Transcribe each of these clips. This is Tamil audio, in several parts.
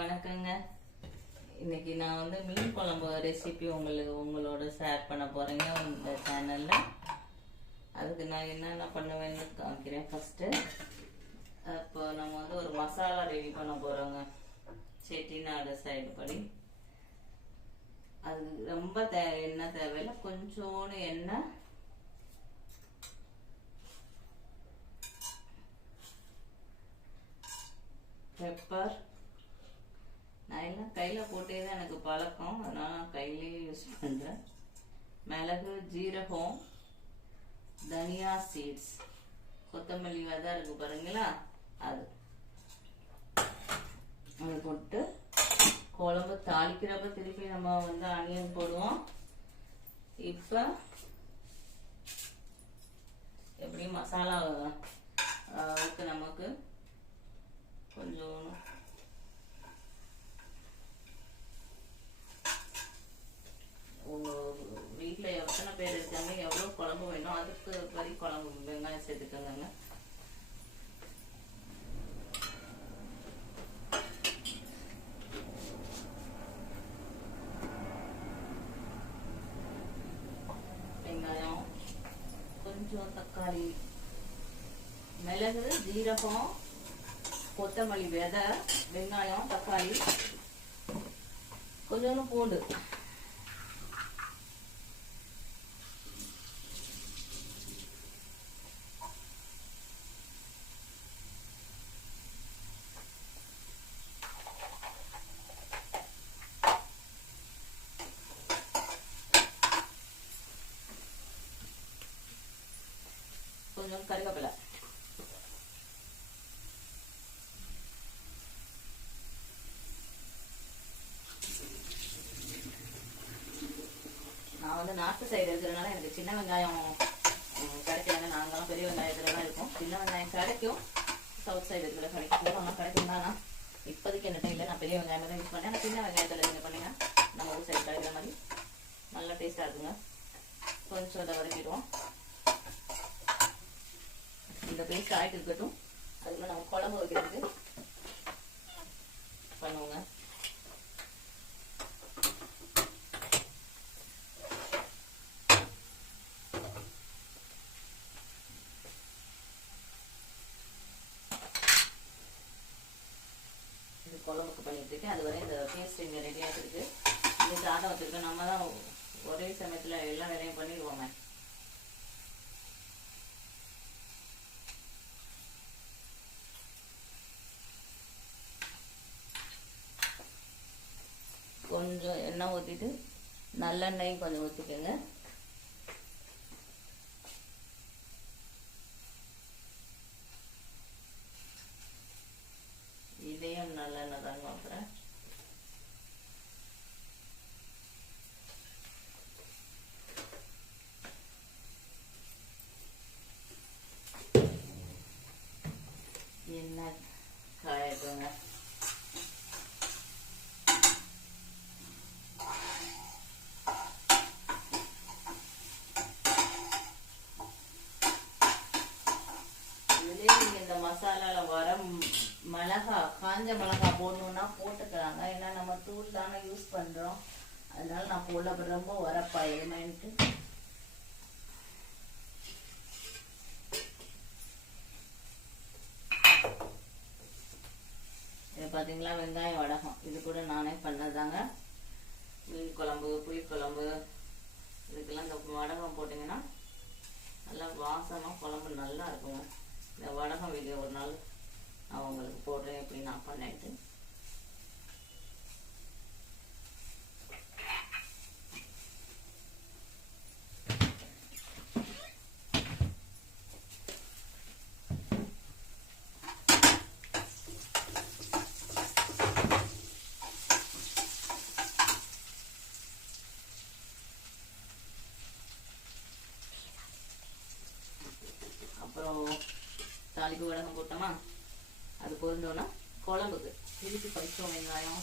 வணக்கங்க. இன்னைக்கு நான் வந்து மீன் குழம்பு ரெசிபி உங்களோட ஷேர் பண்ண போறேங்க இந்த சேனல்ல. அதுக்கு நான் என்னென்ன பண்ணுவேன்னு காமிக்கிறேன். ஃபர்ஸ்ட் இப்போ நம்ம வந்து ஒரு மசாலா ரெடி பண்ண போறோங்க, செட்டிநாடு சைடு படி. அது ரொம்ப எண்ணெய் தேவையில்லை, கொஞ்சோண்டு எண்ணெய், பெப்பர். நான் எல்லாம் கையில் போட்டே தான் எனக்கு பழக்கம், அதனால நான் கையிலேயே யூஸ் பண்ணுறேன். மிளகு, ஜீரகம், தனியா சீட்ஸ், கொத்தமல்லி விதை இருக்கு பாருங்களா, அது போட்டு குழம்பு தாளிக்கிறப்ப திருப்பி நம்ம வந்து ஆனியன் போடுவோம். இப்போ எப்படி மசாலா நமக்கு கொஞ்சம் உங்க வீட்டுல எத்தனை பேர் இருக்காங்க, எவ்வளவு குழம்பு வேணும் அதுக்கு வரி குழம்பு வெங்காயம் சேர்த்துக்கோங்க. வெங்காயம், கொஞ்சம் தக்காளி, மிளகு, ஜீரகம், கொத்தமல்லி விதை, வெங்காயம், தக்காளி, கொஞ்சோண்டு பூண்டு, கொஞ்சம் கருவேப்பிலை. நான் வந்து நார்த்து சைடு இருக்கிறதுனால எனக்கு சின்ன வெங்காயம் கிடைக்கலங்க. நாங்களாம் பெரிய வெங்காயத்துல தான் இருக்கும். சின்ன வெங்காயம் கிடைக்கும், சவுத் சைடு இருக்கிற கிடைக்கும். ஆனால் கிடைக்கும் தான். நான் இப்போதைக்கு என்ன இல்லை, நான் பெரிய வெங்காயம் தான் யூஸ் பண்ணேன். ஆனால் சின்ன வெங்காயத்தில் நீங்கள் பண்ணீங்க நம்ம ஊர் சைடு கிடைக்கிற மாதிரி நல்லா டேஸ்ட்டாக இருக்குங்க. கொஞ்சம் அதை வதக்கிடுவோம். இந்த பேஸ்ட் ஆகிட்டு இருக்கட்டும், அதுக்குள்ள நம்ம குழம்பு வைக்கிறதுக்கு பண்ணுவோங்க. இது குழம்புக்கு பண்ணிட்டு இருக்கேன். அது வரை இந்த பேஸ்ட் இங்கே ரெடி ஆகிட்டு இருக்கு. இந்த சாதம் வச்சிருக்கேன். நம்ம தான் ஒரே சமயத்தில் எல்லா வேலையும் பண்ணிடுவோமே. கொஞ்சம் எண்ணெய் ஊற்றிட்டு நல்லெண்ணெயும் கொஞ்சம் ஊற்றிக்கோங்க. இதையும் நல்லெண்ணெய் தாங்க வைக்கிறேன். எண்ணெய் காயட்டுங்க. இந்த மசாலால வர மிளகா, காஞ்ச மிளகா போடணும்னா போட்டுக்கிறாங்க. ஏன்னா நம்ம தூள் தானே யூஸ் பண்றோம், அதனால நான் போடல. ரொம்ப வரப்பாயிருமேன்ட்டு இது பாத்தீங்களா, வெங்காயம் வடகம். இது கூட நானே பண்ணதாங்க. மீன் குழம்பு, புளி குழம்பு, இதுக்கெல்லாம் இந்த வடகம் போட்டிங்கன்னா நல்லா வாசமாக குழம்பு நல்லா இருக்குங்க. இந்த வடகம் வீடியோ ஒரு நாள் நான் உங்களுக்கு போடுறேன், எப்படி நான் பண்ணிட்டு. அப்புறம் தாளிப்பு வடகம் போட்டோமா, அது பொருந்தோன்னா குழம்புக்கு திருப்பி பறிச்சோம் வெங்காயம்,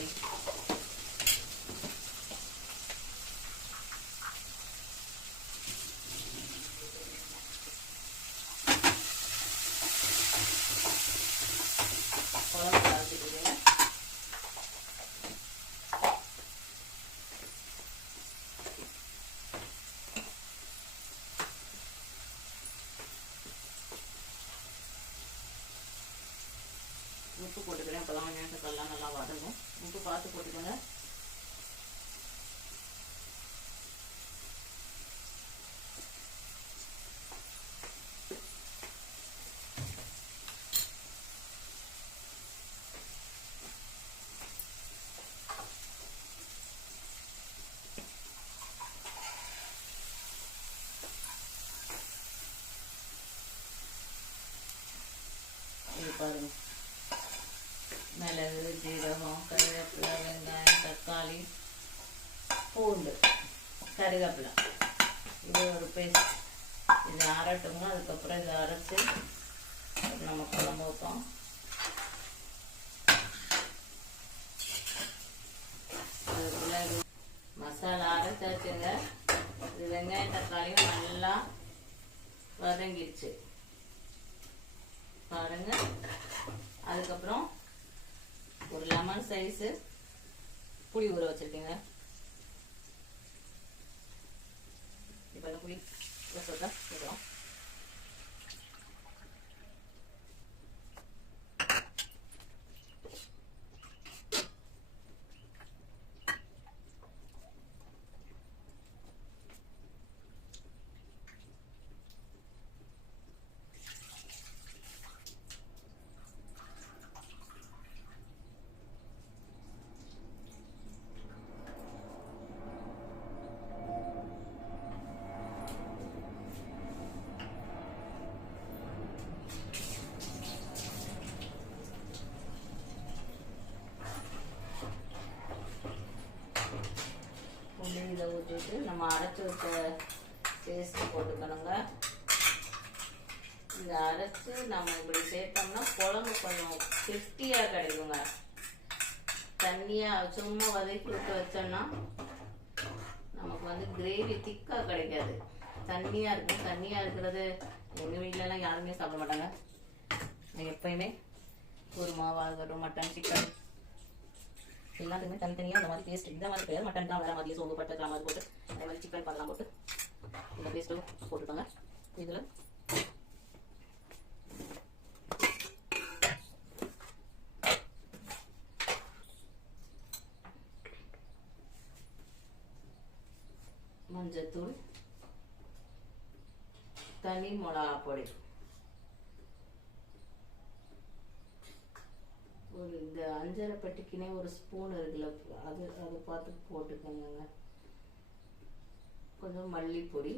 தக்காளி, குழம்பு தாளிச்சுக்கிறேன். உப்பு போட்டுக்கிறேன். அப்போதான் வெங்காயம் தக்காளிலாம் நல்லா வதங்கும். உப்பு பார்த்து போட்டுக்கோங்க. இது பாருங்க, மிளகு, ஜீரகம், கருவேப்பிலை, வெங்காயம், தக்காளி, பூண்டு, கருவேப்பிலை, இது ஒரு பேஸ்ட். இது அரைட்டோம்னா அதுக்கப்புறம் இதை அரைச்சி நம்ம குழம்பு வைப்போம். அதுக்குள்ள மசாலா அரைச்சாச்சுங்க. இது வெங்காயம் தக்காளியும் நல்லா வதங்கிடுச்சு பாருங்க. அதுக்கப்புறம் ஒரு லெமன் சைஸ் புளி ஊற வச்சிருக்கீங்க. இப்போ இந்த புளி ரசத்தை ஊறும். இதை ஊற்றிட்டு நம்ம அரைச்சி வச்ச பேஸ்ட் போட்டுக்கணுங்க. இதை அரைச்சி நம்ம இப்படி சேர்த்தோம்னா குழம்பு கொஞ்சம் கெட்டியாக கிடைக்குங்க. தண்ணியாக சும்மா வதக்கி விட்டு வச்சோம்னா நமக்கு வந்து கிரேவி திக்காக கிடைக்காது. தண்ணியாக இருக்கும். தண்ணியாக இருக்கிறது எங்கள் வீட்டிலலாம் யாருமே சாப்பிட மாட்டாங்க. எப்பயுமே குருமாவாகட்டும், மட்டன், சிக்கன் எல்லாத்துக்குமே தனித்தனியாக அந்த மாதிரி பேஸ்ட் இந்த மாதிரி பேர் மட்டன் தான் வேறு மாதிரி சோம்பு பட்டை கிராமர் போட்டு அதே மாதிரி சிக்கன் பதெல்லாம் போட்டு இந்த பேஸ்ட்டும் போட்டுருக்காங்க. இதில் மஞ்சத்தூள், தனி மிளகா பொடி, ஒரு இந்த அஞ்சரை பெட்டிக்குனே ஒரு ஸ்பூன் இருக்குல்ல, அதை பார்த்து போட்டுக்கோங்க. கொஞ்சம் மல்லிப்பொடி,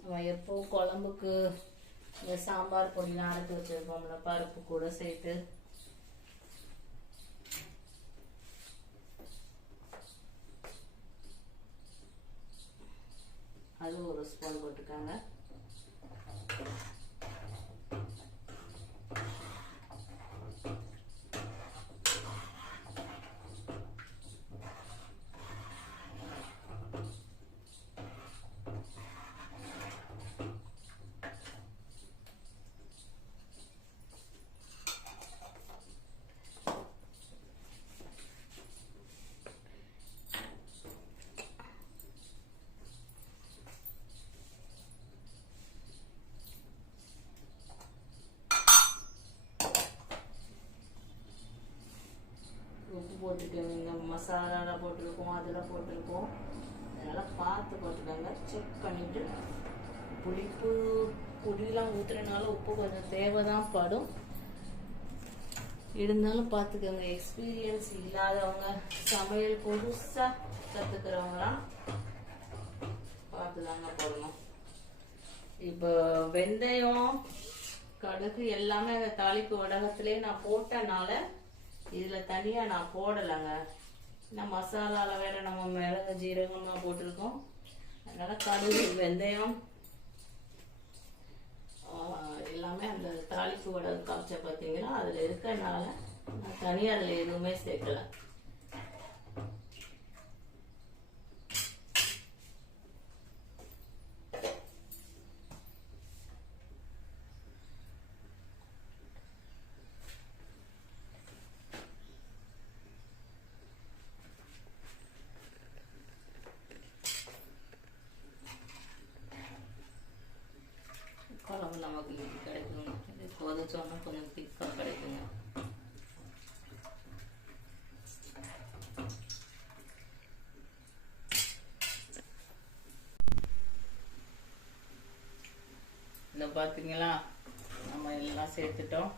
நம்ம எப்போ குழம்புக்கு இந்த சாம்பார் பொடிலாம் அரைச்சி வச்சிருப்போம்ல பருப்பு கூட சேர்த்து அது ஒரு ஸ்பூன் போட்டுக்காங்க. உப்பு போட்டுக்கோங்க. மசாலாவில் போட்டிருக்கோம், அதில் போட்டிருக்கோம். அதனால் பார்த்து போட்டுக்கோங்க. செக் பண்ணிவிட்டு புளிப்பு புளியெலாம் ஊற்றுறதுனால உப்பு கொஞ்சம் தேவை தான் படும். இருந்தாலும் பார்த்துக்கோங்க. எக்ஸ்பீரியன்ஸ் இல்லாதவங்க, சமையல் புதுசாக கற்றுக்கிறவங்களாம் பார்த்து தாங்க போடணும். இப்போ வெந்தயம், கடுகு எல்லாமே தாளிப்பு வடகத்திலே நான் போட்டனால இதில் தனியாக நான் போடலைங்க. நான் மசாலாவில் வேற நம்ம மிளகு ஜீரகமாக போட்டிருக்கோம். அதனால கடுகு வெந்தயம் எல்லாமே அந்த தாளிப்பு வடை காய்ச்ச பார்த்தீங்கன்னா அதில் இருக்கனால நான் தனியாக அதில் எதுவுமே சேர்க்கல. குழம்பு நமக்கு கிடைக்குங்க. இது கொதிச்சோன்னா கொஞ்சம் திக்காக கிடைக்குங்க. இந்த பார்த்தீங்களா நம்ம எல்லாம் சேர்த்துட்டோம்.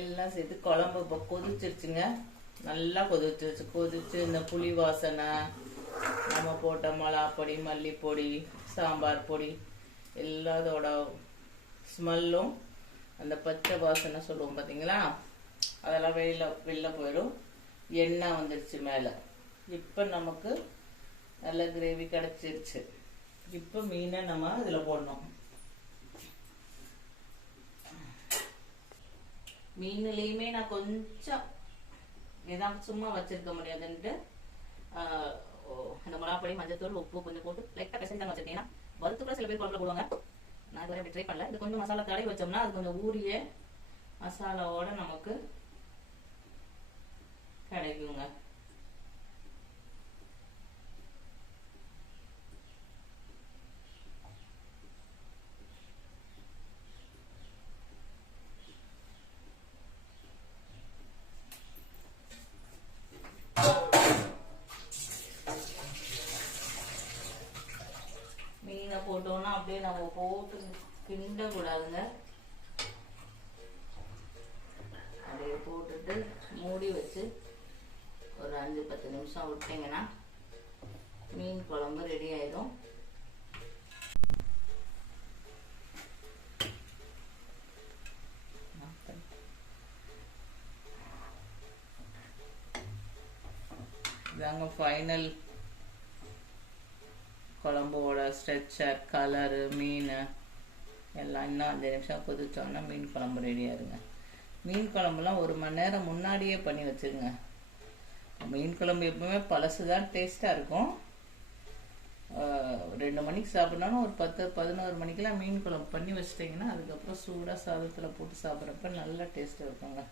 எல்லாம் சேர்த்து குழம்பு இப்போ கொதிச்சிருச்சுங்க. நல்லா கொதிச்சிருச்சு. கொதிச்சு இந்த புளி வாசனை, நம்ம போட்ட மிளகாப்பொடி, மல்லிப்பொடி, சாம்பார் பொடி எல்லாத்தோட ஸ்மெல்லும் அந்த பச்சை வாசனை சொல்லுவோம் பார்த்தீங்களா, அதெல்லாம் வெளில போயிடும். எண்ணெய் வந்துடுச்சு மேலே. இப்போ நமக்கு நல்ல கிரேவி கிடச்சிருச்சு. இப்போ மீனை நம்ம இதில் போடணும். மீன்லேயுமே நான் கொஞ்சம் ஏதாவது சும்மா வச்சிருக்க முடியாதுன்ட்டு அந்த மிளகாப்பொடி, மஞ்சத்தூள், உப்பு கொஞ்சம் போட்டு லைட்டாக பெசஞ்சு வச்சிருக்கீங்கன்னா வறுத்து கூட சில பேர் குழம்புல போடுவாங்க. நான் இதுவரை அப்படி ட்ரை பண்ணல. இது கொஞ்சம் மசாலா தடவி வச்சோம்னா அது கொஞ்சம் ஊறிய மசாலாவோட நமக்கு கிடைக்குங்க. மீனை போட்டோம்னா அப்படியே நம்ம போட்டு கிண்ட கூடாதுங்க. அப்படியே போட்டுட்டு மூடி வச்சு ஒரு 5-10 நிமிஷம் விட்டீங்கன்னா மீன் குழம்பு ரெடி ஆயிடும். இதாங்க ஃபைனல் குழம்போட ஸ்ட்ரெச்சர், கலரு, மீன் எல்லாம். இன்னும் 5 நிமிஷம் கொதிச்சோன்னா மீன் குழம்பு ரெடியாருங்க. மீன் குழம்புலாம் 1 மணி நேரம் முன்னாடியே பண்ணி வச்சுருங்க. மீன் குழம்பு எப்பவுமே பழசு தான் டேஸ்ட்டாக இருக்கும். 2 மணிக்கு சாப்பிட்னாலும் ஒரு 10-11 மணிக்கெல்லாம் மீன் குழம்பு பண்ணி வச்சிட்டிங்கன்னா அதுக்கப்புறம் சூடாக சாதத்தில் போட்டு சாப்பிட்றப்ப நல்லா டேஸ்ட்டாக இருக்குங்க.